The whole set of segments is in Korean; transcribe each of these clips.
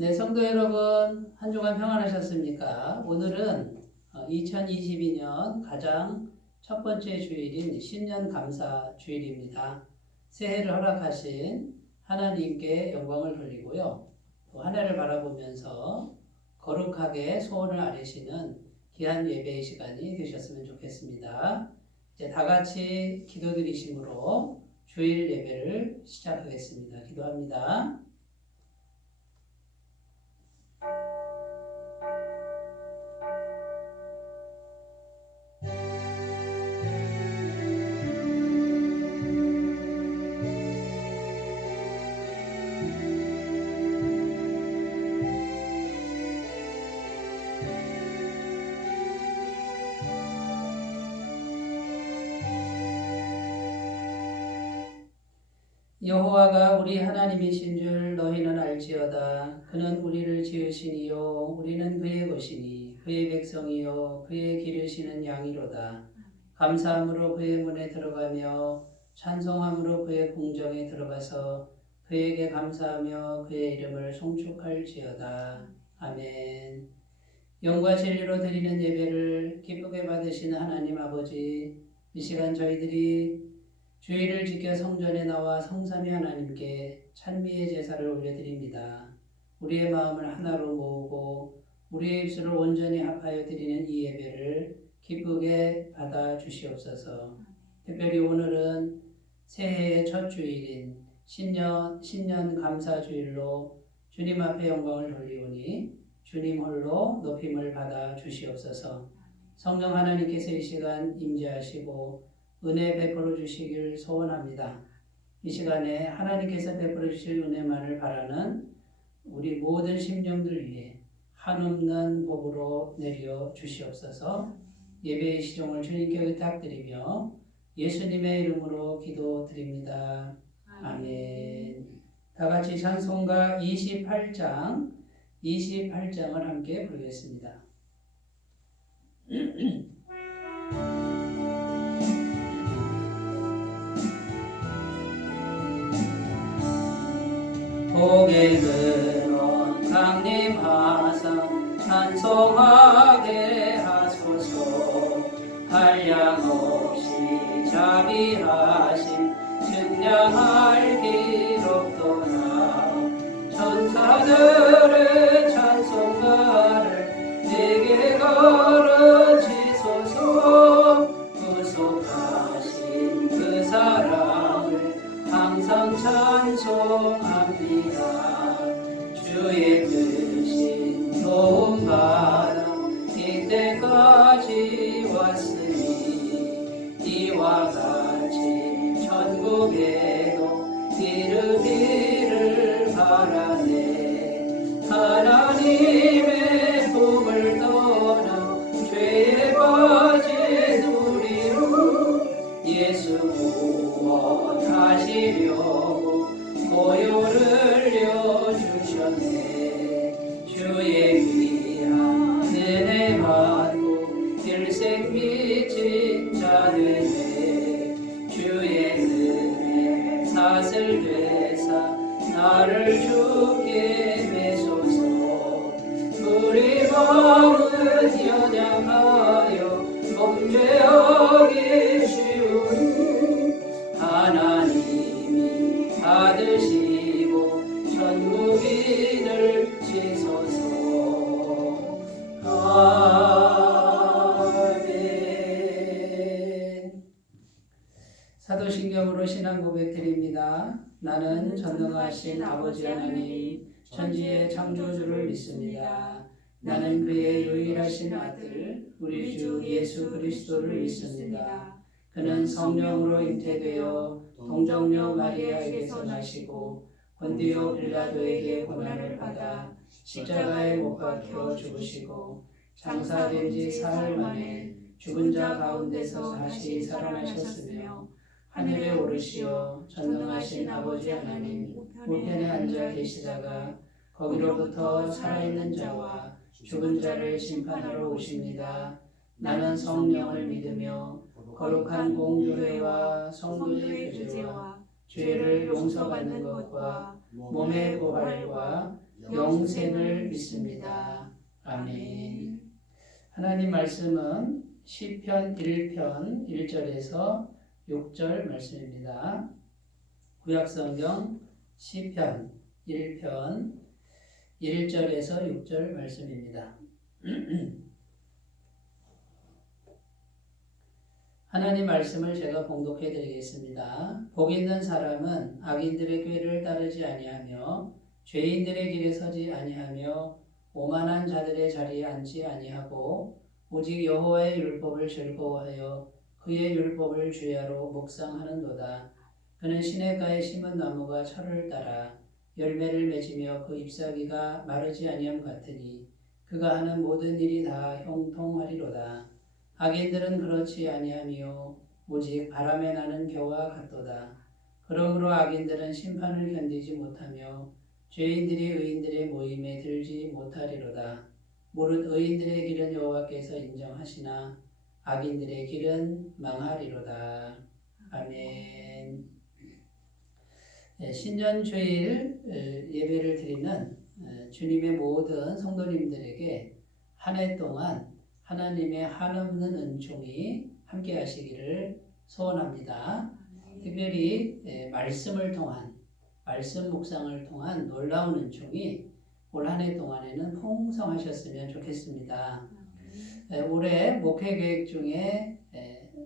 네, 성도 여러분, 한 주간 평안하셨습니까? 오늘은 2022년 가장 첫 번째 주일인 신년 감사 주일입니다. 새해를 허락하신 하나님께 영광을 돌리고요. 또 한 해를 바라보면서 거룩하게 소원을 아뢰시는 귀한 예배의 시간이 되셨으면 좋겠습니다. 이제 다 같이 기도드리심으로 주일 예배를 시작하겠습니다. 기도합니다. 여호와가 우리 하나님이신 줄 너희는 알지어다. 그는 우리를 지으시니요 우리는 그의 것이니 그의 백성이요 그의 기르시는 양이로다. 감사함으로 그의 문에 들어가며 찬송함으로 그의 궁정에 들어가서 그에게 감사하며 그의 이름을 송축할지어다. 아멘. 영과 진리로 드리는 예배를 기쁘게 받으신 하나님 아버지, 이 시간 저희들이 주일을 지켜 성전에 나와 성삼위 하나님께 찬미의 제사를 올려드립니다. 우리의 마음을 하나로 모으고 우리의 입술을 온전히 합하여 드리는 이 예배를 기쁘게 받아 주시옵소서. 특별히 오늘은 새해의 첫 주일인 신년 감사 주일로 주님 앞에 영광을 돌리오니 주님 홀로 높임을 받아 주시옵소서. 성령 하나님께서 이 시간 임재하시고 은혜 베풀어 주시길 소원합니다. 이 시간에 하나님께서 베풀어 주실 은혜만을 바라는 우리 모든 심령들 위해 한없는 복으로 내려 주시옵소서. 예배의 시종을 주님께 의탁드리며 예수님의 이름으로 기도드립니다. 아멘. 다 같이 찬송가 28장을 함께 부르겠습니다. 고개 들어 강림하사 찬송하게 하소서. 한량없이 자비하심 증량할 기록도나 천사들의 찬송가를 내게 걸어지소서. 구속하신 그 사랑을 항상 찬송합니다. 주의 크신 도움받아 이때까지 왔으니 이와 같이 천국에도 이르기를 바라네. 하나님의 품을 떠나 죄에 빠진 우리로 예수 구원하시려고 고요를 여주셨네. 주의 귀한 은혜 받고 일생 미친 자 되네. 주의 은혜 사슬 되사 나를 주께 매소서. 우리 마음은 연약하여 범죄하기 쉬우니 하나님이 받으시고 천국인을 지소서. 아멘. 사도신경으로 신앙 고백 드립니다. 나는 전능하신 아버지 하나님 천지의 창조주를 믿습니다. 나는 그의 유일하신 아들 우리 주 예수 그리스도를 믿습니다. 그는 성령으로 잉태되어 동정녀 마리아에게서 나시고 본디오 빌라도에게 고난을 받아 십자가에 못 박혀 죽으시고 장사된 지 사흘 만에 죽은 자 가운데서 다시 살아나셨으며 하늘에 오르시어 전능하신 아버지 하나님 우편에 앉아 계시다가 거기로부터 살아있는 자와 죽은 자를 심판하러 오십니다. 나는 성령을 믿으며 거룩한 공교회와 성도들의 교제와 죄를 용서받는 것과 몸의 부활과 영생을 믿습니다. 아멘. 하나님 말씀은 시편 1편 1절에서 6절 말씀입니다. 구약성경 시편 1편 1절에서 6절 말씀입니다. 하나님 말씀을 제가 봉독해 드리겠습니다. 복 있는 사람은 악인들의 꾀를 따르지 아니하며 죄인들의 길에 서지 아니하며 오만한 자들의 자리에 앉지 아니하고 오직 여호와의 율법을 즐거워하여 그의 율법을 주야로 묵상하는도다. 그는 시냇가에 심은 나무가 철을 따라 열매를 맺으며 그 잎사귀가 마르지 아니함 같으니 그가 하는 모든 일이 다 형통하리로다. 악인들은 그렇지 아니하며 오직 바람에 나는 겨와 같도다. 그러므로 악인들은 심판을 견디지 못하며 죄인들이 의인들의 모임에 들지 못하리로다. 무릇 의인들의 길은 여호와께서 인정하시나 악인들의 길은 망하리로다. 아멘. 신년주일 예배를 드리는 주님의 모든 성도님들에게 한 해 동안 하나님의 한없는 은총이 함께 하시기를 소원합니다. 특별히 말씀을 통한 말씀 묵상을 통한 놀라운 은총이 올 한 해 동안에는 풍성하셨으면 좋겠습니다. 올해 목회 계획 중에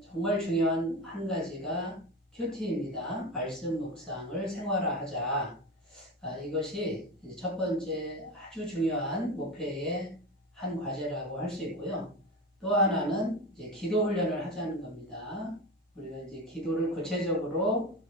정말 중요한 한 가지가 큐티입니다. 말씀 묵상을 생활화하자. 이것이 첫 번째 아주 중요한 목회의 한 과제라고 할 수 있고요. 또 하나는 이제 기도 훈련을 하자는 겁니다. 우리가 이제 기도를 구체적으로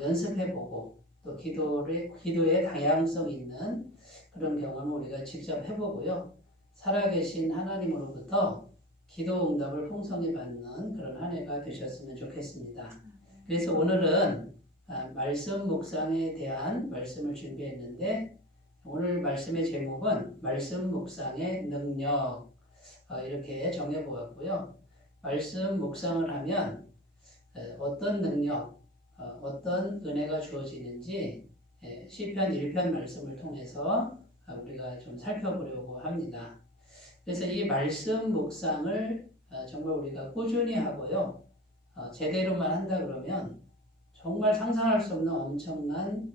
연습해보고 또 기도의 다양성 있는 그런 경험을 우리가 직접 해보고요. 살아계신 하나님으로부터 기도 응답을 풍성히 받는 그런 한 해가 되셨으면 좋겠습니다. 그래서 오늘은 말씀 묵상에 대한 말씀을 준비했는데 오늘 말씀의 제목은 말씀 묵상의 능력 이렇게 정해보았고요. 말씀 묵상을 하면 어떤 능력, 어떤 은혜가 주어지는지 시편 1편 말씀을 통해서 우리가 좀 살펴보려고 합니다. 그래서 이 말씀 묵상을 정말 우리가 꾸준히 하고요. 제대로만 한다 그러면 정말 상상할 수 없는 엄청난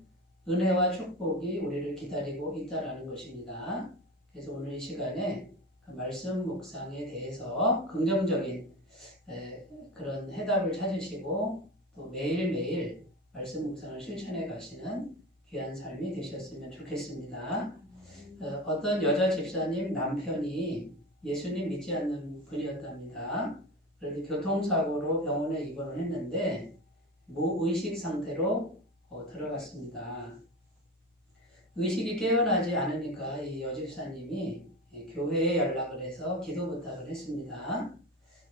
은혜와 축복이 우리를 기다리고 있다라는 것입니다. 그래서 오늘 이 시간에 그 말씀 묵상에 대해서 긍정적인 그런 해답을 찾으시고 또 매일매일 말씀 묵상을 실천해 가시는 귀한 삶이 되셨으면 좋겠습니다. 어떤 여자 집사님 남편이 예수님 믿지 않는 분이었답니다. 그런데 교통사고로 병원에 입원을 했는데 무의식 상태로 들어갔습니다. 의식이 깨어나지 않으니까 이 여집사님이 교회에 연락을 해서 기도 부탁을 했습니다.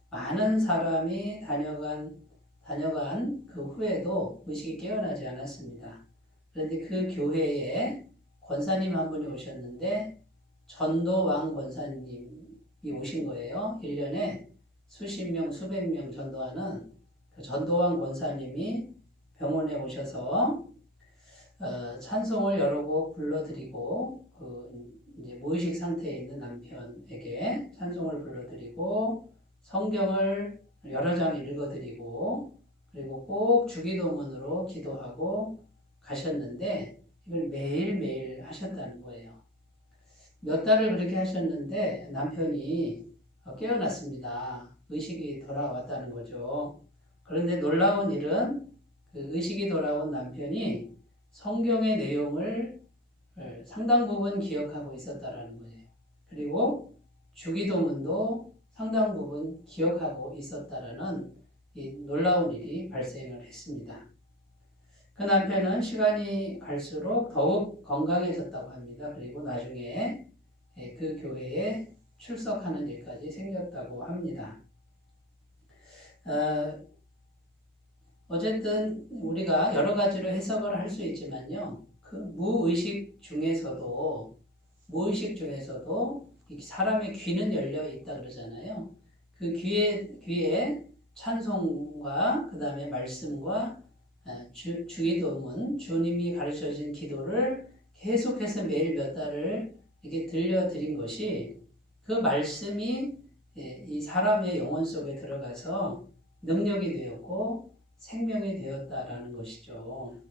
많은 사람이 다녀간 그 후에도 의식이 깨어나지 않았습니다. 그런데 그 교회에 권사님 한 분이 오셨는데 전도왕 권사님이 오신 거예요. 1년에 수십 명, 수백 명 전도하는 그 전도왕 권사님이 병원에 오셔서 찬송을 여러 곡 불러드리고 이제 무의식 상태에 있는 남편에게 찬송을 불러드리고 성경을 여러 장 읽어드리고 그리고 꼭 주기도문으로 기도하고 가셨는데 이걸 매일매일 하셨다는 거예요. 몇 달을 그렇게 하셨는데 남편이 깨어났습니다. 의식이 돌아왔다는 거죠. 그런데 놀라운 일은 그 의식이 돌아온 남편이 성경의 내용을 상당 부분 기억하고 있었다라는 거예요. 그리고 주기도문도 상당 부분 기억하고 있었다라는 이 놀라운 일이 발생을 했습니다. 그 남편은 시간이 갈수록 더욱 건강해졌다고 합니다. 그리고 나중에 그 교회에 출석하는 일까지 생겼다고 합니다. 어쨌든 우리가 여러 가지로 해석을 할 수 있지만요. 그 무의식 중에서도 사람의 귀는 열려 있다 그러잖아요. 그 귀에 찬송과 그 다음에 말씀과 주기도문, 주님이 가르쳐주신 기도를 계속해서 매일 몇 달을 이렇게 들려드린 것이 그 말씀이 이 사람의 영혼 속에 들어가서 능력이 되었고 생명이 되었다라는 것이죠.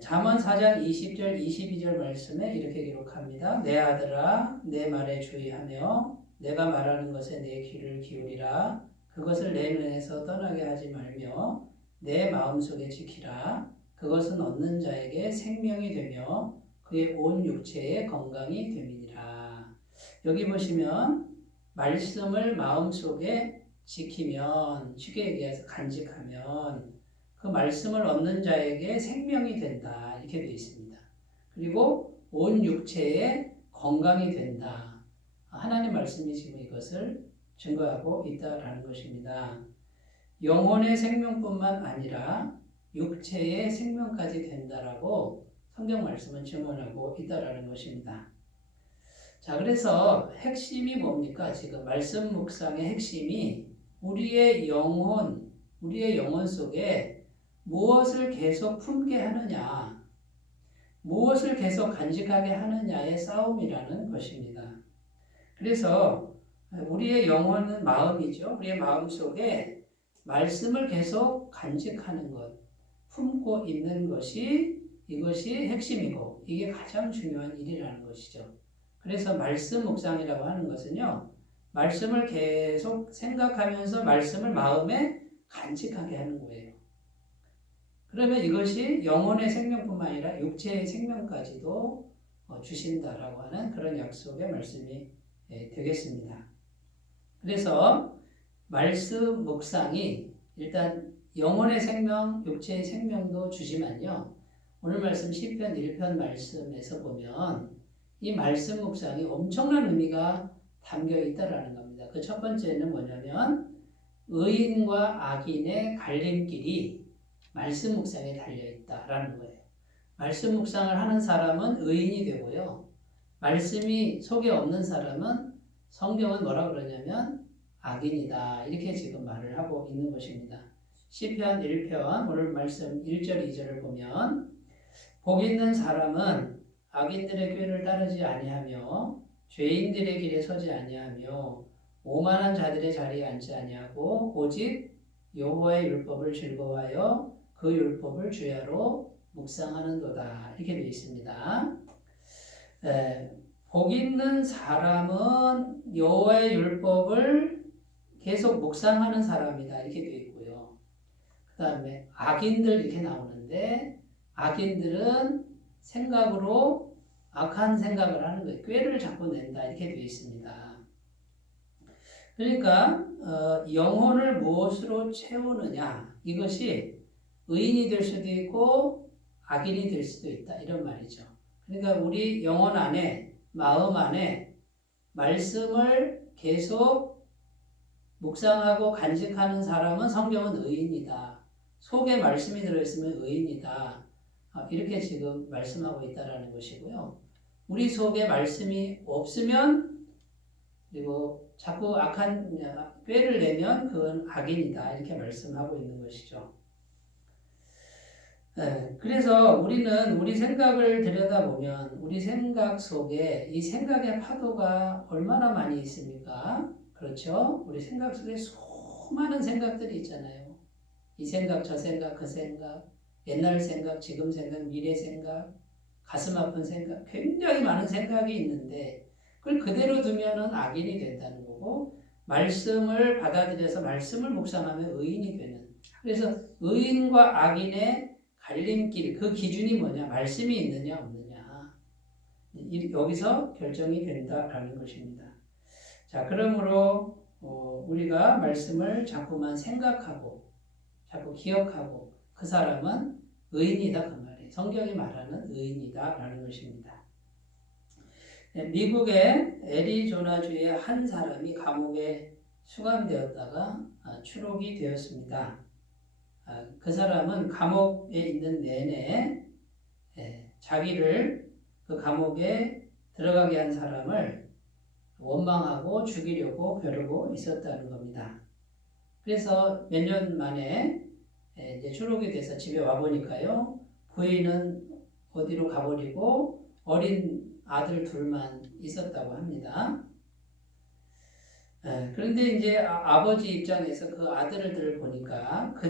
잠언 4장 20절 22절 말씀에 이렇게 기록합니다. 내 아들아 내 말에 주의하며 내가 말하는 것에 내 귀를 기울이라. 그것을 내 눈에서 떠나게 하지 말며 내 마음속에 지키라. 그것은 얻는 자에게 생명이 되며 그의 온 육체에 건강이 됨이니라. 여기 보시면 말씀을 마음속에 지키면, 쉽게 얘기해서 간직하면 그 말씀을 얻는 자에게 생명이 된다. 이렇게 되어 있습니다. 그리고 온 육체에 건강이 된다. 하나님 말씀이 지금 이것을 증거하고 있다라는 것입니다. 영혼의 생명뿐만 아니라 육체의 생명까지 된다라고 성경 말씀은 증언하고 있다라는 것입니다. 자, 그래서 핵심이 뭡니까? 지금 말씀 묵상의 핵심이 우리의 영혼 속에 무엇을 계속 품게 하느냐, 무엇을 계속 간직하게 하느냐의 싸움이라는 것입니다. 그래서 우리의 영혼은 마음이죠. 우리의 마음 속에 말씀을 계속 간직하는 것, 품고 있는 것이 이것이 핵심이고 이게 가장 중요한 일이라는 것이죠. 그래서 말씀 묵상이라고 하는 것은요, 말씀을 계속 생각하면서 말씀을 마음에 간직하게 하는 거예요. 그러면 이것이 영혼의 생명뿐만 아니라 육체의 생명까지도 주신다라고 하는 그런 약속의 말씀이 되겠습니다. 그래서 말씀 묵상이 일단 영혼의 생명, 육체의 생명도 주지만요. 오늘 말씀 시편 1편 말씀에서 보면 이 말씀 묵상이 엄청난 의미가 담겨 있다라는 겁니다. 그 첫 번째는 뭐냐면 의인과 악인의 갈림길이 말씀 묵상에 달려있다라는 거예요. 말씀 묵상을 하는 사람은 의인이 되고요. 말씀이 속에 없는 사람은 성경은 뭐라 그러냐면 악인이다. 이렇게 지금 말을 하고 있는 것입니다. 시편 1편 오늘 말씀 1절 2절을 보면 복 있는 사람은 악인들의 꾀를 따르지 아니하며 죄인들의 길에 서지 아니하며 오만한 자들의 자리에 앉지 아니하고 오직 여호와의 율법을 즐거워하여 그 율법을 주야로 묵상하는도다. 이렇게 되어 있습니다. 복 있는 사람은 여호와의 율법을 계속 묵상하는 사람이다. 이렇게 되어 있고요. 그 다음에 악인들 이렇게 나오는데 악인들은 생각으로 악한 생각을 하는 거예요. 꾀를 자꾸 낸다. 이렇게 되어 있습니다. 그러니까 영혼을 무엇으로 채우느냐 이것이 의인이 될 수도 있고 악인이 될 수도 있다 이런 말이죠. 그러니까 우리 영혼 안에 마음 안에 말씀을 계속 묵상하고 간직하는 사람은 성경은 의인이다. 속에 말씀이 들어있으면 의인이다. 이렇게 지금 말씀하고 있다라는 것이고요. 우리 속에 말씀이 없으면 그리고 자꾸 악한 꾀를 내면 그건 악인이다. 이렇게 말씀하고 있는 것이죠. 그래서 우리는 우리 생각을 들여다보면 우리 생각 속에 이 생각의 파도가 얼마나 많이 있습니까? 그렇죠? 우리 생각 속에 수많은 생각들이 있잖아요. 이 생각, 저 생각, 그 생각, 옛날 생각, 지금 생각, 미래 생각, 가슴 아픈 생각, 굉장히 많은 생각이 있는데 그걸 그대로 두면은 악인이 된다는 거고 말씀을 받아들여서 말씀을 묵상하면 의인이 되는. 그래서 의인과 악인의 갈림길, 그 기준이 뭐냐? 말씀이 있느냐 없느냐. 여기서 결정이 된다라는 것입니다. 자, 그러므로 우리가 말씀을 자꾸만 생각하고 자꾸 기억하고 그 사람은 의인이다 그 말이에요. 성경이 말하는 의인이다라는 것입니다. 미국의 애리조나주의 한 사람이 감옥에 수감되었다가 추록이 되었습니다. 그 사람은 감옥에 있는 내내 자기를 그 감옥에 들어가게 한 사람을 원망하고 죽이려고 벼르고 있었다는 겁니다. 그래서 몇 년 만에 이제 추록이 돼서 집에 와보니까요, 부인은 어디로 가버리고 어린 아들 둘만 있었다고 합니다. 그런데 이제 아버지 입장에서 그 아들들 보니까 그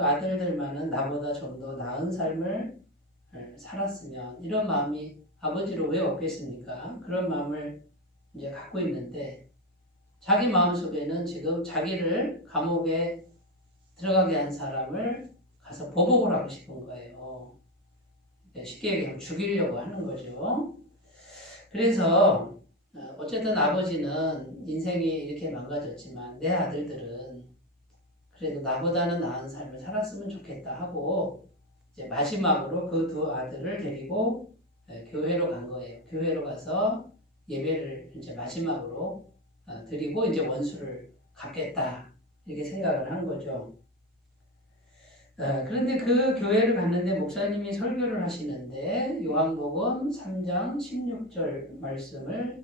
아들들만은 나보다 좀 더 나은 삶을 살았으면 이런 마음이 아버지로 왜 없겠습니까? 그런 마음을 이제 갖고 있는데 자기 마음속에는 지금 자기를 감옥에 들어가게 한 사람을 가서 보복을 하고 싶은 거예요. 쉽게 얘기하면 죽이려고 하는 거죠. 그래서 어쨌든 아버지는 인생이 이렇게 망가졌지만 내 아들들은 그래도 나보다는 나은 삶을 살았으면 좋겠다 하고 이제 마지막으로 그 두 아들을 데리고 교회로 간 거예요. 교회로 가서 예배를 이제 마지막으로 드리고 이제 원수를 갚겠다 이렇게 생각을 한 거죠. 그런데 그 교회를 갔는데 목사님이 설교를 하시는데 요한복음 3장 16절 말씀을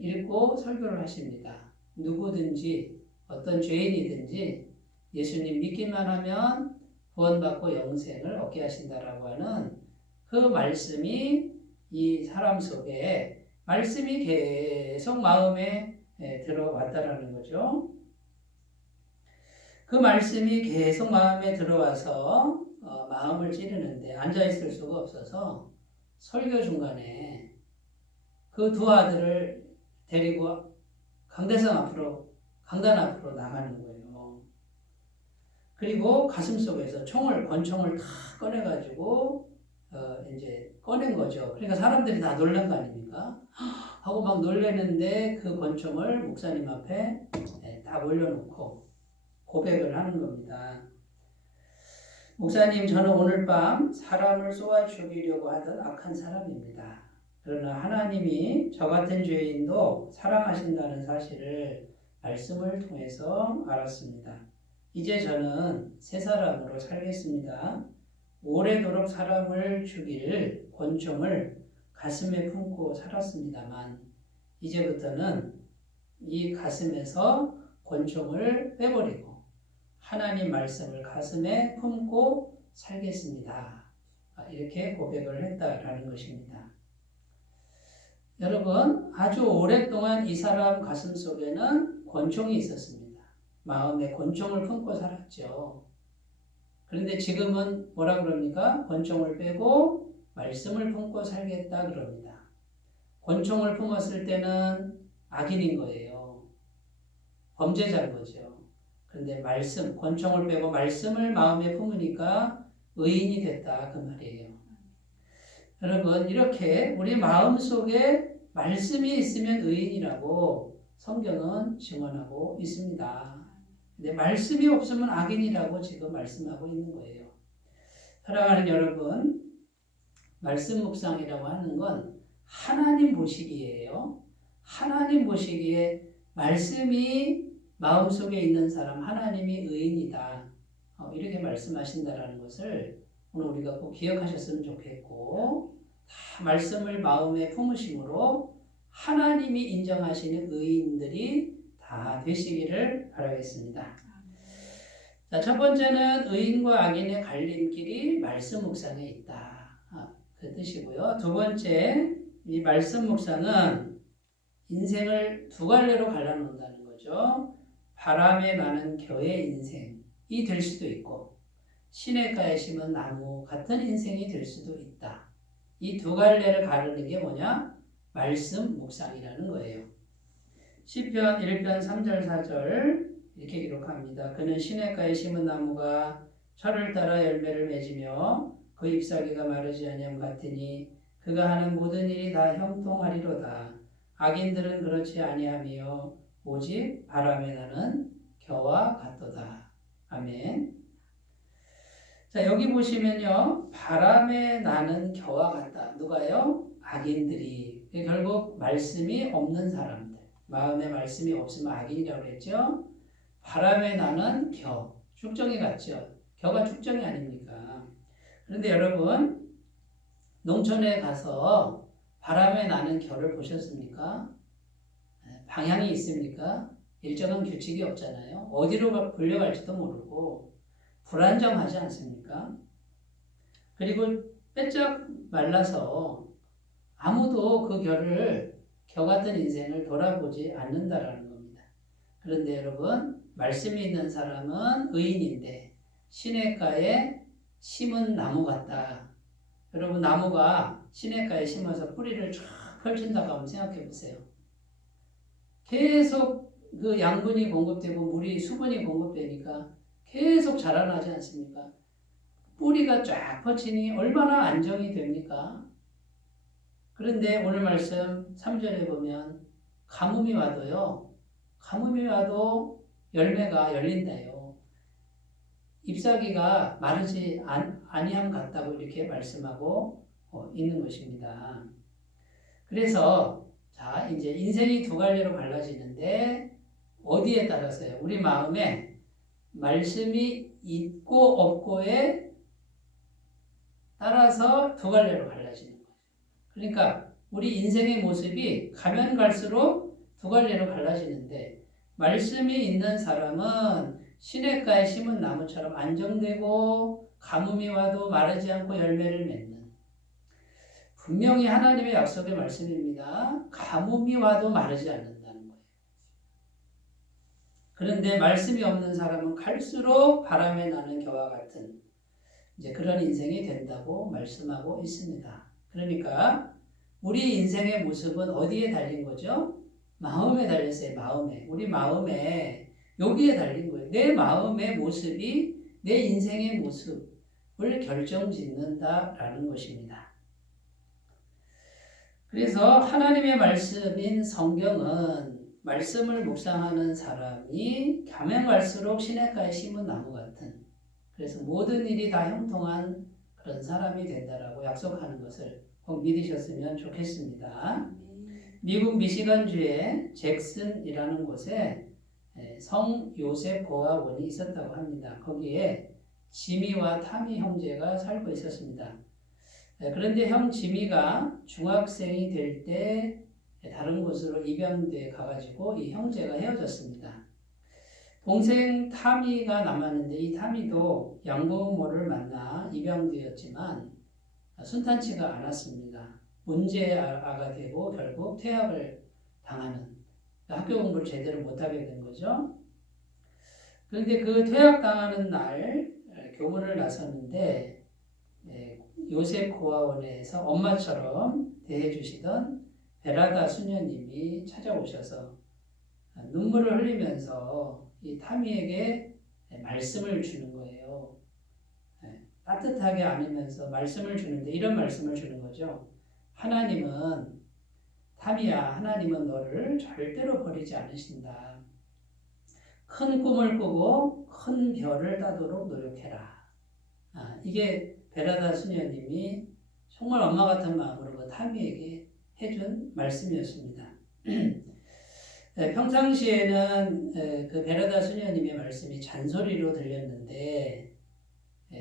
읽고 설교를 하십니다. 누구든지 어떤 죄인이든지 예수님 믿기만 하면 구원받고 영생을 얻게 하신다라고 하는 그 말씀이 이 사람 속에 말씀이 계속 마음에 들어왔다라는 거죠. 그 말씀이 계속 마음에 들어와서 마음을 찌르는데 앉아있을 수가 없어서 설교 중간에 그 두 아들을 데리고 강단 앞으로 나가는 거예요. 그리고 가슴 속에서 권총을 다 꺼내가지고 이제 꺼낸 거죠. 그러니까 사람들이 다 놀란 거 아닙니까? 하고 막 놀래는데 그 권총을 목사님 앞에 딱 올려놓고 고백을 하는 겁니다. 목사님, 저는 오늘 밤 사람을 쏘아 죽이려고 하던 악한 사람입니다. 그러나 하나님이 저 같은 죄인도 사랑하신다는 사실을 말씀을 통해서 알았습니다. 이제 저는 새 사람으로 살겠습니다. 오래도록 사람을 죽일 권총을 가슴에 품고 살았습니다만 이제부터는 이 가슴에서 권총을 빼버리고 하나님 말씀을 가슴에 품고 살겠습니다. 이렇게 고백을 했다라는 것입니다. 여러분, 아주 오랫동안 이 사람 가슴 속에는 권총이 있었습니다. 마음에 권총을 품고 살았죠. 그런데 지금은 뭐라 그럽니까? 권총을 빼고 말씀을 품고 살겠다 그럽니다. 권총을 품었을 때는 악인인 거예요. 범죄자인 거죠. 그런데 권총을 빼고 말씀을 마음에 품으니까 의인이 됐다 그 말이에요. 여러분, 이렇게 우리 마음속에 말씀이 있으면 의인이라고 성경은 증언하고 있습니다. 근데 말씀이 없으면 악인이라고 지금 말씀하고 있는 거예요. 사랑하는 여러분, 말씀 묵상이라고 하는 건 하나님 보시기에요. 하나님 보시기에 말씀이 마음속에 있는 사람, 하나님이 의인이다. 이렇게 말씀하신다라는 것을 오늘 우리가 꼭 기억하셨으면 좋겠고, 다 말씀을 마음에 품으심으로 하나님이 인정하시는 의인들이 다 되시기를 바라겠습니다. 자, 첫 번째는 의인과 악인의 갈림길이 말씀 묵상에 있다. 그 뜻이고요. 두 번째, 이 말씀 묵상은 인생을 두 갈래로 갈라놓는다는 거죠. 바람에 나는 겨의 인생이 될 수도 있고 시냇가에 심은 나무 같은 인생이 될 수도 있다. 이 두 갈래를 가르는 게 뭐냐? 말씀 묵상이라는 거예요. 시편 1편 3절 4절 이렇게 기록합니다. 그는 시냇가에 심은 나무가 철을 따라 열매를 맺으며 그 잎사귀가 마르지 아니함 같으니 그가 하는 모든 일이 다 형통하리로다. 악인들은 그렇지 아니하며 오직 바람에 나는 겨와 같도다. 아멘. 자, 여기 보시면요. 바람에 나는 겨와 같다. 누가요? 악인들이. 결국 말씀이 없는 사람들. 마음에 말씀이 없으면 악인이라고 그랬죠. 바람에 나는 겨. 축정이 같죠. 겨가 축정이 아닙니까? 그런데 여러분, 농촌에 가서 바람에 나는 겨를 보셨습니까? 방향이 있습니까? 일정한 규칙이 없잖아요. 어디로 불려갈지도 모르고 불안정하지 않습니까? 그리고 빼짝 말라서 아무도 그 겨 같은 인생을 돌아보지 않는다라는 겁니다. 그런데 여러분, 말씀이 있는 사람은 의인인데 시냇가에 심은 나무 같다. 여러분, 나무가 시냇가에 심어서 뿌리를 쫙 펼친다고 한번 생각해 보세요. 계속 그 양분이 공급되고 물이 수분이 공급되니까 계속 자라나지 않습니까? 뿌리가 쫙 뻗치니 얼마나 안정이 됩니까? 그런데 오늘 말씀 3절에 보면 가뭄이 와도요. 가뭄이 와도 열매가 열린다요. 잎사귀가 마르지 아니함 같다고 이렇게 말씀하고 있는 것입니다. 그래서 자, 이제 인생이 두 갈래로 갈라지는데 어디에 따라서요? 우리 마음에 말씀이 있고 없고에 따라서 두 갈래로 갈라지는 거예요. 그러니까 우리 인생의 모습이 가면 갈수록 두 갈래로 갈라지는데 말씀이 있는 사람은 시냇가에 심은 나무처럼 안정되고 가뭄이 와도 마르지 않고 열매를 맺는 분명히 하나님의 약속의 말씀입니다. 가뭄이 와도 마르지 않는다는 거예요. 그런데 말씀이 없는 사람은 갈수록 바람에 나는 겨와 같은 이제 그런 인생이 된다고 말씀하고 있습니다. 그러니까 우리 인생의 모습은 어디에 달린 거죠? 마음에 달렸어요. 마음에. 우리 마음에 여기에 달린 거예요. 내 마음의 모습이 내 인생의 모습을 결정짓는다라는 것입니다. 그래서 하나님의 말씀인 성경은 말씀을 묵상하는 사람이 가면 갈수록 시냇가에 심은 나무 같은 그래서 모든 일이 다 형통한 그런 사람이 된다라고 약속하는 것을 꼭 믿으셨으면 좋겠습니다. 미국 미시건주의 잭슨이라는 곳에 성 요셉 고아원이 있었다고 합니다. 거기에 지미와 타미 형제가 살고 있었습니다. 그런데 형 지미가 중학생이 될 때 다른 곳으로 입양돼 가가지고 이 형제가 헤어졌습니다. 동생 타미가 남았는데 이 타미도 양부모를 만나 입양되었지만 순탄치가 않았습니다. 문제아가 되고 결국 퇴학을 당하는 학교 공부를 제대로 못하게 된 거죠. 그런데 그 퇴학당하는 날 교문을 나섰는데 요셉 고아원에서 엄마처럼 대해주시던 베라다 수녀님이 찾아오셔서 눈물을 흘리면서 이 타미에게 말씀을 주는 거예요. 따뜻하게 안으면서 말씀을 주는데 이런 말씀을 주는 거죠. 하나님은 타미야, 하나님은 너를 절대로 버리지 않으신다. 큰 꿈을 꾸고 큰 별을 따도록 노력해라. 이게 베라다 수녀님이 정말 엄마 같은 마음으로 그 타미에게 해준 말씀이었습니다. 평상시에는 그 베라다 수녀님의 말씀이 잔소리로 들렸는데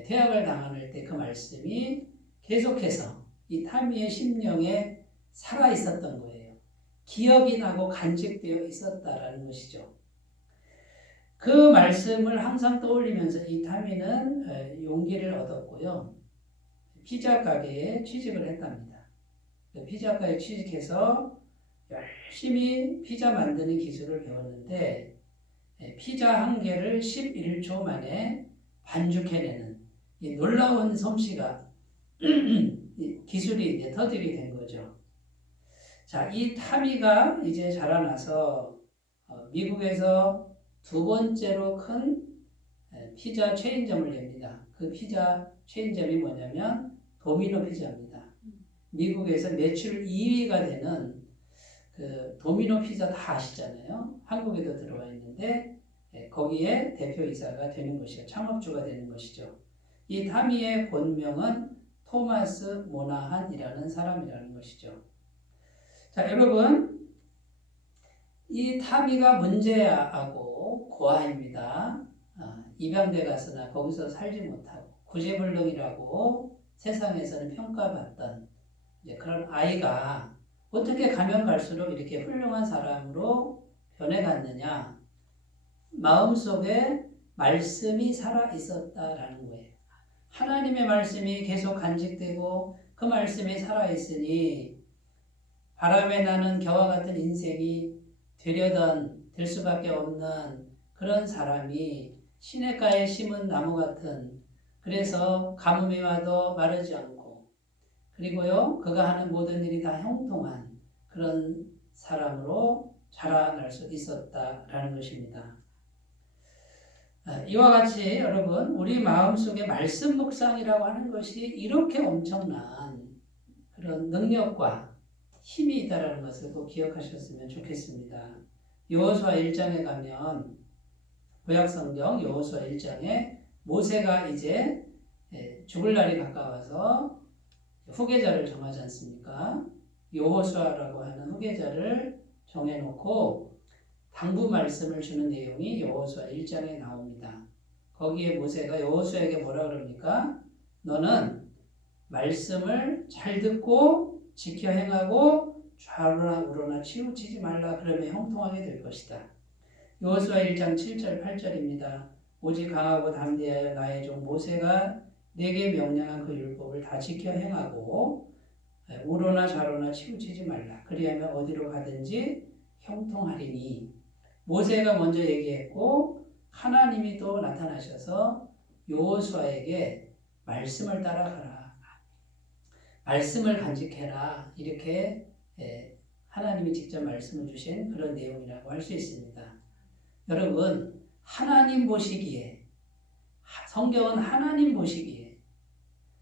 퇴학을 당할 때 그 말씀이 계속해서 이 타미의 심령에 살아 있었던 거예요. 기억이 나고 간직되어 있었다라는 것이죠. 그 말씀을 항상 떠올리면서 이 타미는 용기를 얻었고요. 피자 가게에 취직을 했답니다. 피자 가게에 취직해서 열심히 피자 만드는 기술을 배웠는데 피자 한 개를 11초 만에 반죽해내는 이 놀라운 솜씨가 기술이 이제 터득이 된 거죠. 자, 이 타미가 이제 자라나서 미국에서 두 번째로 큰 피자 체인점을 냅니다. 그 피자 체인점이 뭐냐면 도미노 피자입니다. 미국에서 매출 2위가 되는 그 도미노 피자 다 아시잖아요. 한국에도 들어와 있는데 거기에 대표이사가 되는 것이죠. 창업주가 되는 것이죠. 이 타미의 본명은 토마스 모나한이라는 사람이라는 것이죠. 자, 여러분, 이 타미가 문제아하고 고아입니다. 입양돼 갔으나 거기서 살지 못하고 구제불능이라고 세상에서는 평가받던 그런 아이가 어떻게 가면 갈수록 이렇게 훌륭한 사람으로 변해갔느냐? 마음속에 말씀이 살아 있었다라는 거예요. 하나님의 말씀이 계속 간직되고 그 말씀이 살아있으니 바람에 나는 겨와 같은 인생이 되려던 될 수밖에 없는 그런 사람이 시냇가에 심은 나무 같은, 그래서 가뭄이 와도 마르지 않고, 그리고요 그가 하는 모든 일이 다 형통한 그런 사람으로 자라날 수 있었다라는 것입니다. 이와 같이 여러분, 우리 마음속에 말씀 묵상이라고 하는 것이 이렇게 엄청난 그런 능력과 힘이 있다는 것을 꼭 기억하셨으면 좋겠습니다. 여호수아 1장에 가면, 구약성경 여호수아 1장에 모세가 이제 죽을 날이 가까워서 후계자를 정하지 않습니까? 여호수아라고 하는 후계자를 정해놓고 당부 말씀을 주는 내용이 여호수아 1장에 나옵니다. 거기에 모세가 여호수아에게 뭐라 그럽니까? 너는 말씀을 잘 듣고 지켜 행하고 좌로나 우로나 치우치지 말라. 그러면 형통하게 될 것이다. 여호수아 1장 7절 8절입니다. 오직 강하고 담대하여 나의 종 모세가 내게 명령한 그 율법을 다 지켜 행하고 우로나 좌로나 치우치지 말라. 그리하면 어디로 가든지 형통하리니. 모세가 먼저 얘기했고 하나님이 또 나타나셔서 여호수아에게 말씀을 따라가라, 말씀을 간직해라, 이렇게 하나님이 직접 말씀을 주신 그런 내용이라고 할 수 있습니다. 여러분, 하나님 보시기에, 성경은 하나님 보시기에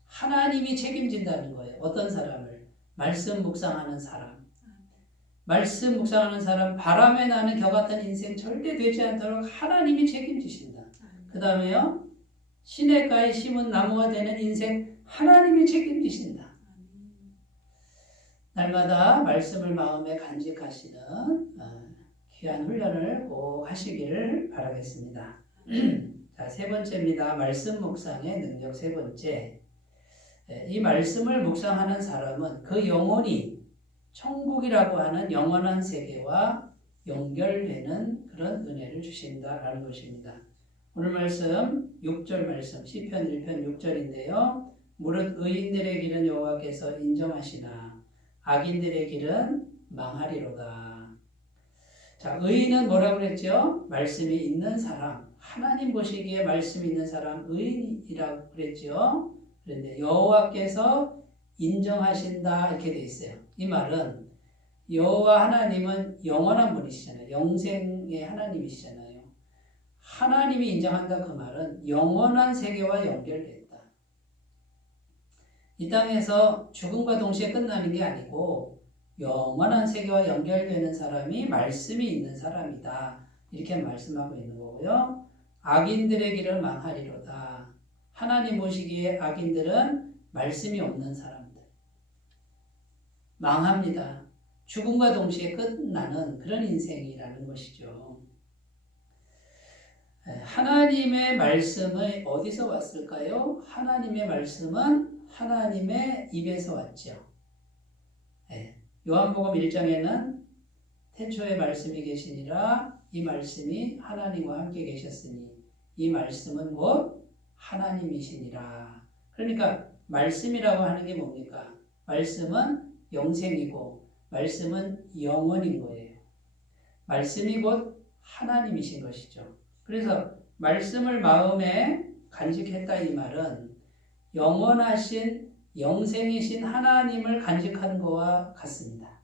하나님이 책임진다는 거예요. 어떤 사람을? 말씀 묵상하는 사람. 말씀 묵상하는 사람, 바람에 나는 겨 같은 인생 절대 되지 않도록 하나님이 책임지신다. 그 다음에요, 시냇가에 심은 나무가 되는 인생 하나님이 책임지신다. 날마다 말씀을 마음에 간직하시는 귀한 훈련을 꼭 하시기를 바라겠습니다. 자, 세 번째입니다. 말씀 묵상의 능력 세 번째. 이 말씀을 묵상하는 사람은 그 영혼이 천국이라고 하는 영원한 세계와 연결되는 그런 은혜를 주신다라는 것입니다. 오늘 말씀 6절 말씀 시편 1편 6절인데요. 무릇 의인들의 길은 여호와께서 인정하시나 악인들의 길은 망하리로다. 자, 의인은 뭐라고 그랬죠? 말씀이 있는 사람. 하나님 보시기에 말씀이 있는 사람 의인이라고 그랬죠. 그런데 여호와께서 인정하신다 이렇게 돼 있어요. 이 말은 여호와 하나님은 영원한 분이시잖아요. 영생의 하나님이시잖아요. 하나님이 인정한다 그 말은 영원한 세계와 연결됐다. 이 땅에서 죽음과 동시에 끝나는 게 아니고 영원한 세계와 연결되는 사람이 말씀이 있는 사람이다. 이렇게 말씀하고 있는 거고요. 악인들의 길은 망하리로다. 하나님 보시기에 악인들은 말씀이 없는 사람들. 망합니다. 죽음과 동시에 끝나는 그런 인생이라는 것이죠. 하나님의 말씀이 어디서 왔을까요? 하나님의 말씀은 하나님의 입에서 왔죠. 요한복음 1장에는 태초에 말씀이 계시니라 이 말씀이 하나님과 함께 계셨으니 이 말씀은 곧 하나님이시니라. 그러니까 말씀이라고 하는 게 뭡니까? 말씀은 영생이고 말씀은 영원인 거예요. 말씀이 곧 하나님이신 것이죠. 그래서 말씀을 마음에 간직했다 이 말은 영원하신 영생이신 하나님을 간직하는 것과 같습니다.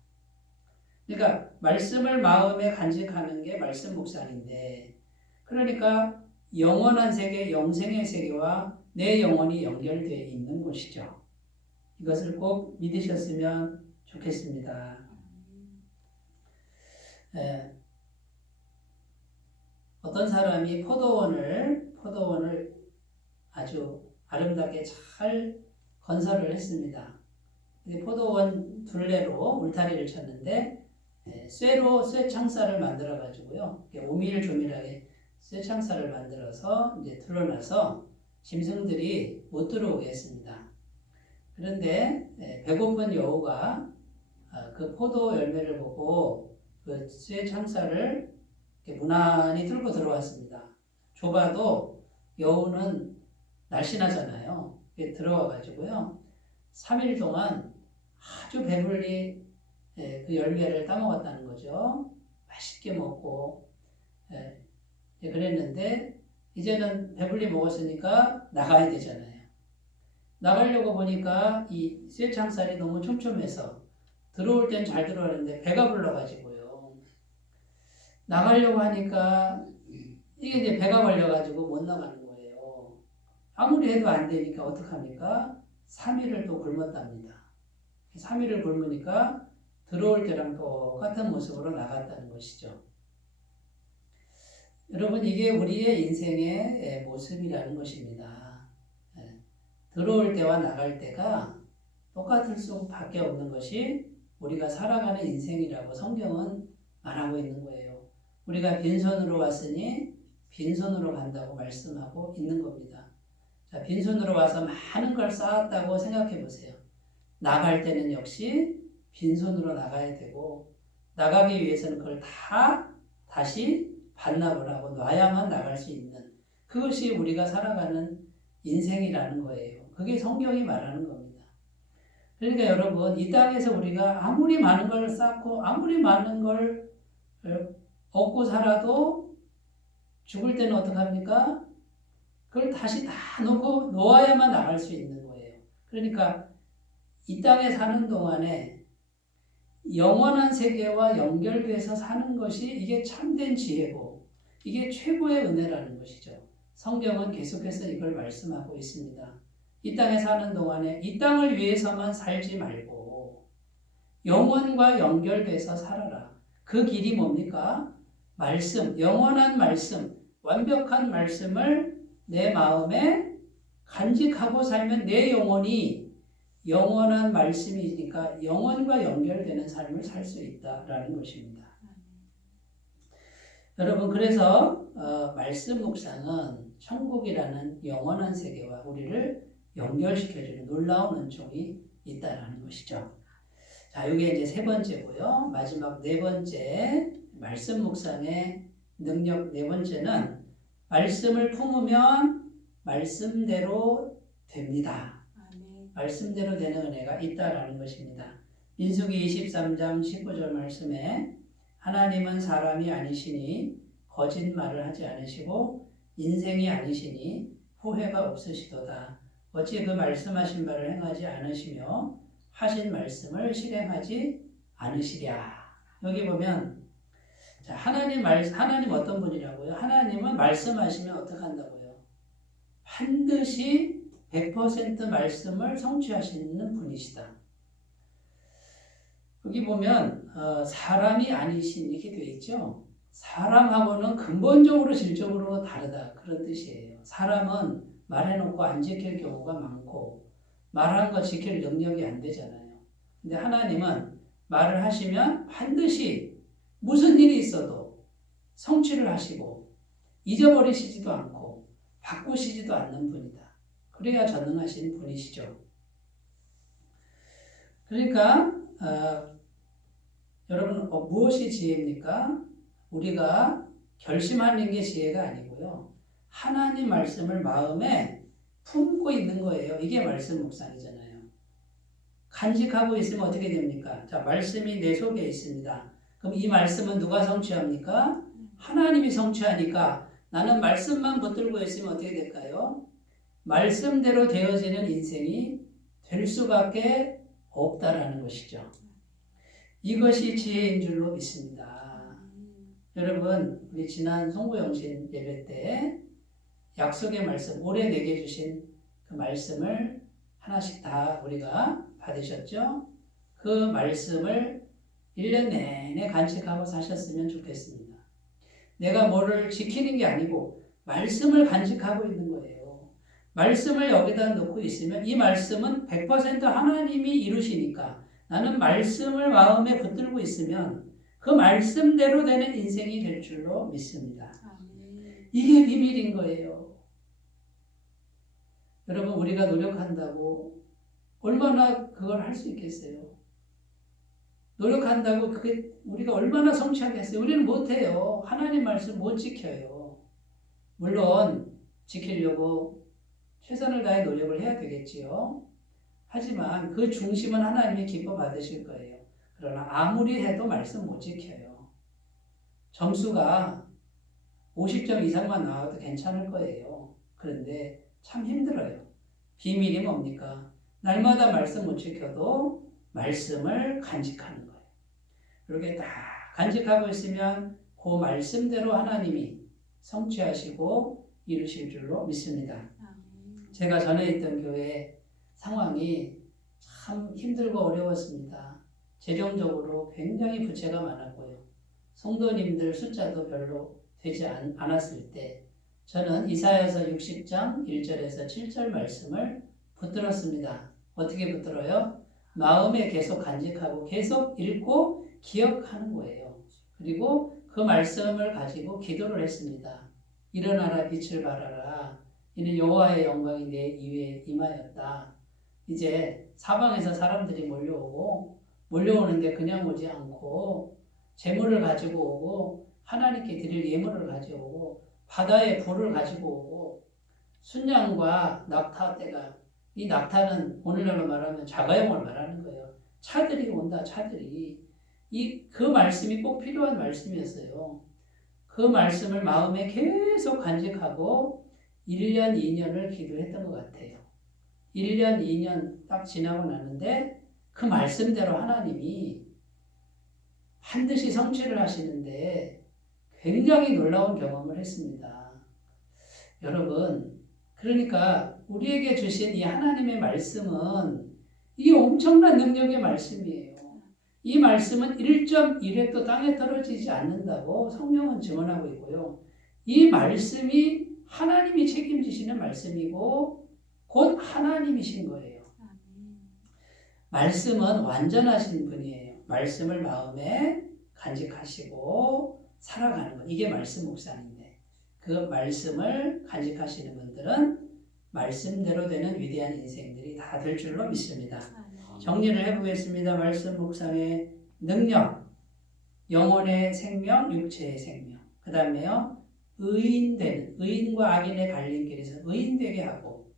그러니까 말씀을 마음에 간직하는 게 말씀 묵상인데, 그러니까 영원한 세계, 영생의 세계와 내 영혼이 연결되어 있는 곳이죠. 이것을 꼭 믿으셨으면 좋겠습니다. 어떤 사람이 포도원을 아주 아름답게 잘 건설을 했습니다. 포도원 둘레로 울타리를 쳤는데 쇠 창살을 만들어 가지고요, 오밀조밀하게 쇠 창살을 만들어서 이제 둘러놔서 짐승들이 못 들어오게 했습니다. 그런데 배고픈 여우가 그 포도 열매를 보고 그 쇠 창살을 무난히 뚫고 들어왔습니다. 좁아도 여우는 날씬하잖아요. 들어가가지고요. 3일 동안 아주 배불리 그 열매를 따먹었다는 거죠. 맛있게 먹고 그랬는데 이제는 배불리 먹었으니까 나가야 되잖아요. 나가려고 보니까 이 쇠창살이 너무 촘촘해서 들어올 땐 잘 들어가는데 배가 불러가지고요. 나가려고 하니까 이게 이제 배가 걸려가지고 못 나가는 거예요. 아무리 해도 안 되니까 어떡합니까? 3일을 또 굶었답니다. 3일을 굶으니까 들어올 때랑 똑같은 모습으로 나갔다는 것이죠. 여러분, 이게 우리의 인생의 모습이라는 것입니다. 들어올 때와 나갈 때가 똑같을 수밖에 없는 것이 우리가 살아가는 인생이라고 성경은 말하고 있는 거예요. 우리가 빈손으로 왔으니 빈손으로 간다고 말씀하고 있는 겁니다. 자, 빈손으로 와서 많은 걸 쌓았다고 생각해 보세요. 나갈 때는 역시 빈손으로 나가야 되고 나가기 위해서는 그걸 다 다시 반납을 하고 놔야만 나갈 수 있는 그것이 우리가 살아가는 인생이라는 거예요. 그게 성경이 말하는 겁니다. 그러니까 여러분 이 땅에서 우리가 아무리 많은 걸 쌓고 아무리 많은 걸 얻고 살아도 죽을 때는 어떡합니까? 그걸 다시 다 놓아야만 나갈 수 있는 거예요. 그러니까 이 땅에 사는 동안에 영원한 세계와 연결돼서 사는 것이 이게 참된 지혜고 이게 최고의 은혜라는 것이죠. 성경은 계속해서 이걸 말씀하고 있습니다. 이 땅에 사는 동안에 이 땅을 위해서만 살지 말고 영원과 연결돼서 살아라. 그 길이 뭡니까? 말씀, 영원한 말씀, 완벽한 말씀을 내 마음에 간직하고 살면 내 영혼이 영원한 말씀이니까 영원과 연결되는 삶을 살 수 있다라는 것입니다. 여러분 그래서 말씀 묵상은 천국이라는 영원한 세계와 우리를 연결시켜주는 놀라운 은총이 있다라는 것이죠. 자, 이게 이제 세 번째고요. 마지막 네 번째 말씀 묵상의 능력 네 번째는 말씀을 품으면 말씀대로 됩니다. 말씀대로 되는 은혜가 있다라는 것입니다. 민수기 23장 19절 말씀에 하나님은 사람이 아니시니 거짓말을 하지 않으시고 인생이 아니시니 후회가 없으시도다. 어찌 그 말씀하신 바를 행하지 않으시며 하신 말씀을 실행하지 않으시랴. 여기 보면 자, 하나님 어떤 분이라고요? 하나님은 말씀하시면 어떻게 한다고요? 반드시 100% 말씀을 성취하시는 분이시다. 여기 보면 사람이 아니신 이렇게 되어 있죠. 사람하고는 근본적으로 질적으로 다르다 그런 뜻이에요. 사람은 말해놓고 안 지킬 경우가 많고 말한 거 지킬 능력이 안 되잖아요. 근데 하나님은 말을 하시면 반드시 무슨 일이 있어도 성취를 하시고 잊어버리시지도 않고 바꾸시지도 않는 분이다. 그래야 전능하신 분이시죠. 그러니까 여러분 무엇이 지혜입니까? 우리가 결심하는 게 지혜가 아니고요. 하나님 말씀을 마음에 품고 있는 거예요. 이게 말씀 묵상이잖아요. 간직하고 있으면 어떻게 됩니까? 자, 말씀이 내 속에 있습니다. 그럼 이 말씀은 누가 성취합니까? 하나님이 성취하니까 나는 말씀만 붙들고 있으면 어떻게 될까요? 말씀대로 되어지는 인생이 될 수밖에 없다라는 것이죠. 이것이 지혜인 줄로 믿습니다. 여러분, 우리 지난 송구영신 예배 때 약속의 말씀, 올해 내게 주신 그 말씀을 하나씩 다 우리가 받으셨죠? 그 말씀을 1년 내내 간직하고 사셨으면 좋겠습니다. 내가 뭐를 지키는 게 아니고 말씀을 간직하고 있는 거예요. 말씀을 여기다 놓고 있으면 이 말씀은 100% 하나님이 이루시니까 나는 말씀을 마음에 붙들고 있으면 그 말씀대로 되는 인생이 될 줄로 믿습니다. 이게 비밀인 거예요. 여러분 우리가 노력한다고 얼마나 그걸 할 수 있겠어요? 노력한다고 그게 우리가 얼마나 성취하겠어요? 우리는 못해요. 하나님 말씀 못 지켜요. 물론 지키려고 최선을 다해 노력을 해야 되겠지요. 하지만 그 중심은 하나님이 기뻐 받으실 거예요. 그러나 아무리 해도 말씀 못 지켜요. 점수가 50점 이상만 나와도 괜찮을 거예요. 그런데 참 힘들어요. 비밀이 뭡니까? 날마다 말씀 못 지켜도 말씀을 간직하는 거예요. 이렇게 다 간직하고 있으면 그 말씀대로 하나님이 성취하시고 이루실 줄로 믿습니다. 제가 전에 있던 교회 상황이 참 힘들고 어려웠습니다. 재정적으로 굉장히 부채가 많았고요. 성도님들 숫자도 별로 되지 않았을 때 저는 이사야서 60장 1절에서 7절 말씀을 붙들었습니다. 어떻게 붙들어요? 마음에 계속 간직하고 계속 읽고 기억하는 거예요. 그리고 그 말씀을 가지고 기도를 했습니다. 일어나라 빛을 발하라. 이는 여호와의 영광이 내 위에 임하였다. 이제 사방에서 사람들이 몰려오는데 그냥 오지 않고 재물을 가지고 오고 하나님께 드릴 예물을 가져오고 바다의 불을 가지고 오고 순양과 낙타 떼가 이 낙타는 오늘날로 말하면 자가용을 말하는 거예요. 차들이 온다. 차들이 그 말씀이 꼭 필요한 말씀이었어요. 그 말씀을 마음에 계속 간직하고 1년, 2년을 기도했던 것 같아요. 1년, 2년 딱 지나고 나는데 그 말씀대로 하나님이 반드시 성취를 하시는데 굉장히 놀라운 경험을 했습니다. 여러분, 그러니까 우리에게 주신 이 하나님의 말씀은 이게 엄청난 능력의 말씀이에요. 이 말씀은 1.1획도 땅에 떨어지지 않는다고 성령은 증언하고 있고요. 이 말씀이 하나님이 책임지시는 말씀이고 곧 하나님이신 거예요. 말씀은 완전하신 분이에요. 말씀을 마음에 간직하시고 살아가는 것. 이게 말씀 묵상인데 그 말씀을 간직하시는 분들은 말씀대로 되는 위대한 인생들이 다 될 줄로 믿습니다. 정리를 해보겠습니다. 말씀 묵상의 능력, 영혼의 생명, 육체의 생명. 그 다음에요. 의인과 악인의 갈림길에서 의인되게 하고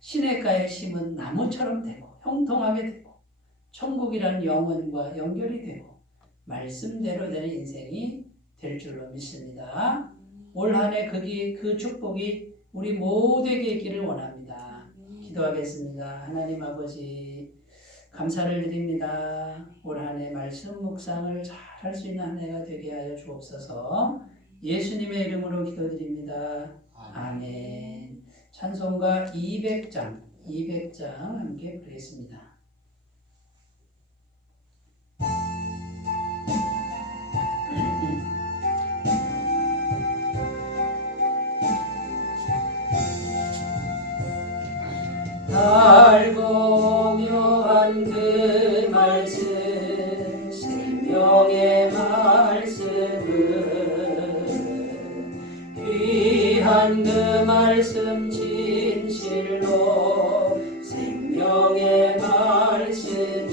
시냇가에 심은 나무처럼 되고 형통하게 되고 천국이라는 영혼과 연결이 되고 말씀대로 되는 인생이 될 줄로 믿습니다. 올 한 해 그 축복이 우리 모두에게 있기를 원합니다. 기도하겠습니다. 하나님 아버지 감사를 드립니다. 올 한 해 말씀 묵상을 잘 할 수 있는 한 해가 되게 하여 주옵소서. 예수님의 이름으로 기도드립니다. 아멘. 찬송가 200장 함께 부르겠습니다. 달고 묘한 그 말씀 생명의 말씀은 귀한 그 말씀 진실로 생명의 말씀이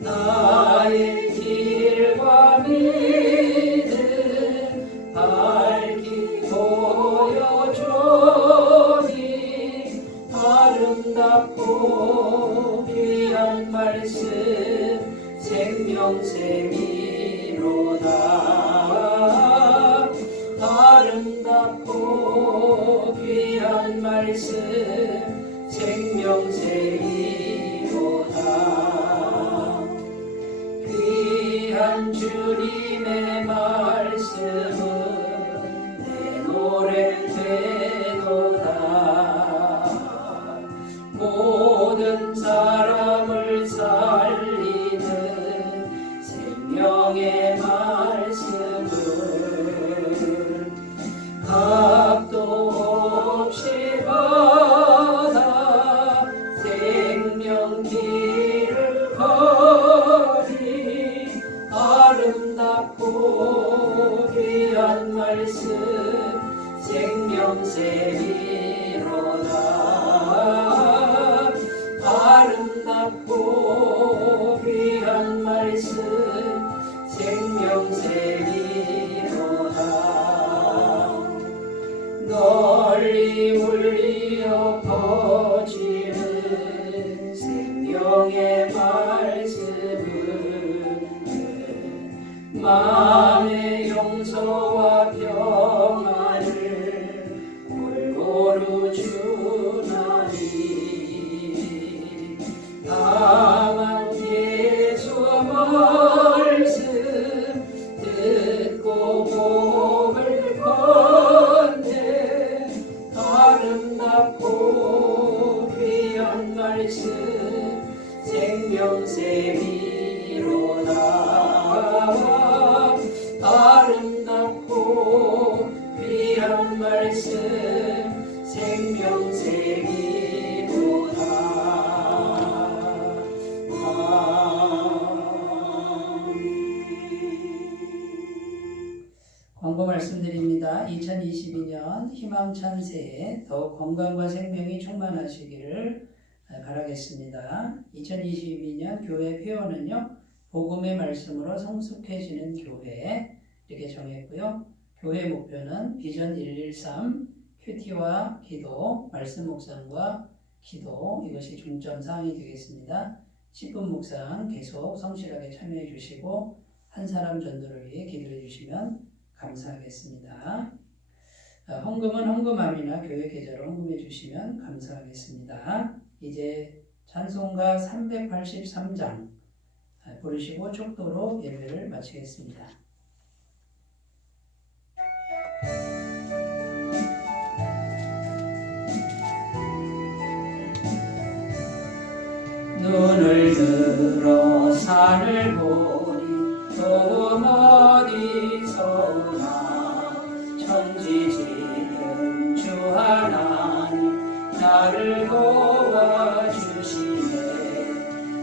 나의 길과 믿음 밝히 보여주니 아름답고 귀한 말씀 생명샘이로다. 아름답고 귀한 말씀 생명샘이로다. 귀한 주님의 말씀은 내 노래 되도다. 모든 사람을 살리는 생명의 말씀은 값도 없이 받아 생명길을 거니 아름답고 귀한 말씀 생명샘이로다. 아름답고 귀한 말씀 생명샘이로다. 널리 마음의 용서와 평안을 골고루 주나니 다만 예수 말씀 듣고 복을 건네 아름답고 귀한 말씀 생명샘이로다 아름답고 귀한 말씀 생명샘이로다. 광고 말씀드립니다. 2022년 희망찬 새해 더욱 건강과 생명이 충만하시기를 바라겠습니다. 2022년 교회 회원은요, 복음의 말씀으로 성숙해지는 교회 이렇게 정했고요. 교회 목표는 비전 113 큐티와 기도, 말씀 묵상과 기도 이것이 중점 사항이 되겠습니다. 10분 묵상 계속 성실하게 참여해 주시고 한 사람 전도를 위해 기도해 주시면 감사하겠습니다. 헌금은 헌금함이나 교회 계좌로 헌금해 주시면 감사하겠습니다. 이제 찬송가 383장 부르시고 촉도로 예배를 마치겠습니다. 눈을 들어 산을 보니 또 어디서 오나 천지지은 주 하나님 나를 도와주시네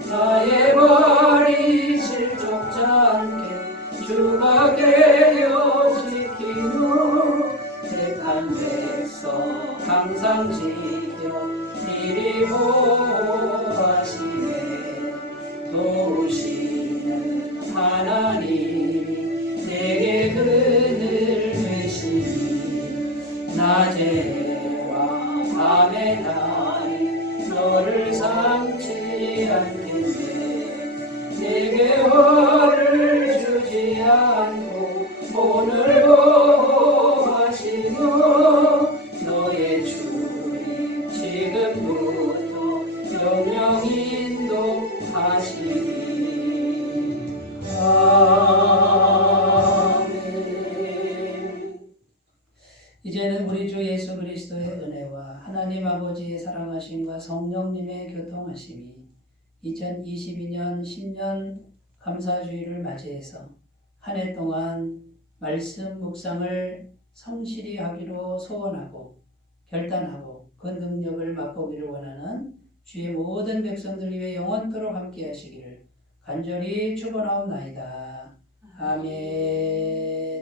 나의 머리 실족지 않게 주가 깨어 지키고 택한 백성 항상 지켜 이리 보호하시네 도우시는 하나님이 내게 그늘 되시니 낮에와 밤에 나의 너를 삼지 않겠네 내게 화를 주지 않고 오늘 보호하시며 너의 주님 지금부터 영영 인도하시니 아멘. 이제는 우리 주 예수 그리스도의 은혜와 하나님 아버지의 사랑하심과 성령님의 교통하심이 2022년 신년 감사주일을 맞이해서 한 해 동안 말씀 묵상을 성실히 하기로 소원하고 결단하고 그 능력을 맛보기를 원하는 주의 모든 백성들 위해 영원토록 함께 하시기를 간절히 축원하옵나이다. 아멘.